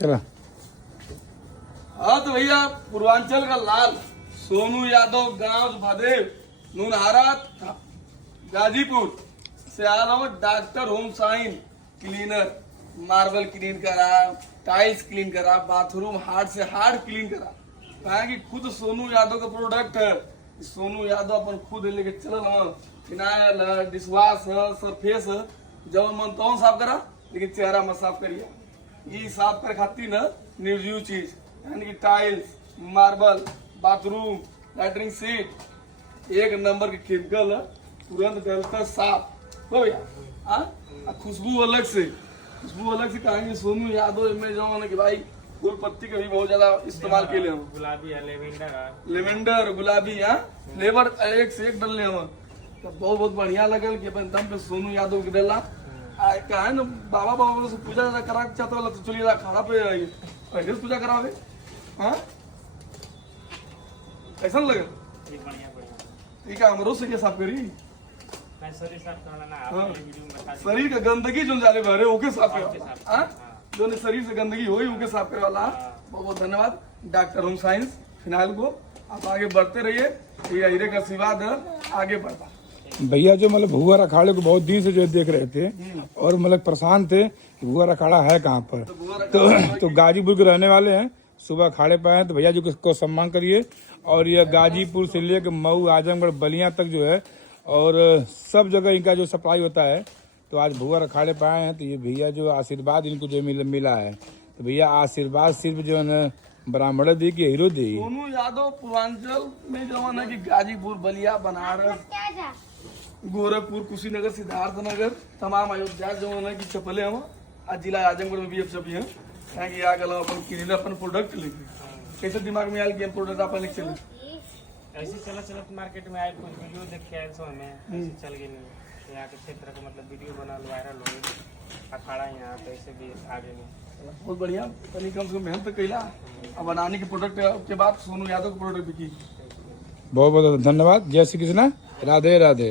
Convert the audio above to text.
चला। हाँ तो भैया पूर्वांचल का लाल सोनू यादव गांव भदेव नूनहारा गाजीपुर से आ रहा हूँ। Doctor home shine cleaner, marble clean करा, टाइल्स क्लीन करा, बाथरूम हार्ड से हार्ड क्लीन करा। कहा कि खुद सोनू यादव का प्रोडक्ट है। सोनू यादव अपन खुद लेके चल फिनाइल है, डिशवाश है, सरफेस है। जब मन तो साफ करा, लेकिन चेहरा मत साफ करिए। ये साफ कर खाती न निर्जीव चीज यानी कि tiles, marble, bathroom, latrine seat एक नंबर के केमिकल है, तुरंत गलता साफ हो भैया। खुशबू अलग से कहेंगे सोनू यादव में जो है कि भाई फूल पत्ती का भी बहुत ज्यादा इस्तेमाल के लिए गुलाबी है, लेवेंडर गुलाबी फ्लेवर एक से एक डलने हम तो बहुत बढ़िया लगल कि अपन दम पे सोनू यादव के डला का है ना। बाबा से पूजा करा चाहता वाला तो चलिए खड़ा पे पहले पूजा करावे। हाँ कैसा लगे ठीक है, हमरो से साफ करी शरीर का गंदगी जो जाले भरे ओके साफ करे, जो शरीर से गंदगी हुई ओके साफ करे वाला। बहुत बहुत धन्यवाद डॉक्टर होम साइंस फिनाइल को। आप आगे बढ़ते रहिए, ये हीरे का आशीर्वाद है, आगे बढ़ता। भैया जो मतलब भुवर अखाड़े को बहुत दिन से जो देख रहे थे और मतलब परेशान थे कि भुवर अखाड़ा है कहाँ पर, तो गाजीपुर के रहने वाले हैं। सुबह अखाड़े पे आए तो भैया जी को सम्मान करिए। और यह गाजीपुर से लेकर मऊ, आजमगढ़, बलिया तक जो है और सब जगह इनका जो सप्लाई होता है। तो आज भुवर अखाड़े पे आए हैं तो ये भैया जो आशीर्वाद इनको जो मिला है, तो भैया आशीर्वाद सिर्फ जो है न ब्राह्मण दी की हीरो दी। सोनू यादव पूर्वांचल में जो है कि गाजीपुर, बलिया, बनारस, गोरखपुर, कुशीनगर, सिद्धार्थनगर, तमाम अयोध्या जो है कि चपले हम आज जिला आजमगढ़ में भी अब छपी है। कि आ गल अपन किनिला अपन प्रोडक्ट लेके कैसे दिमाग में आयल कि हम प्रोडक्ट अपन लेके चले ऐसे चलत मार्केट में आए कुछ वीडियो देख के आए सो हमें ऐसे चल गए नहीं यहाँ के क्षेत्र का मतलब वीडियो बना लो, वायरल हो अखाड़ा यहाँ पे ऐसे भी आगे नहीं। बहुत बढ़िया तनी कम से कम मेहनत कैला। अब बनाने के प्रोडक्ट के बाद सोनू यादव के प्रोडक्ट भी की। बहुत बहुत धन्यवाद। जय श्री कृष्ण, राधे राधे।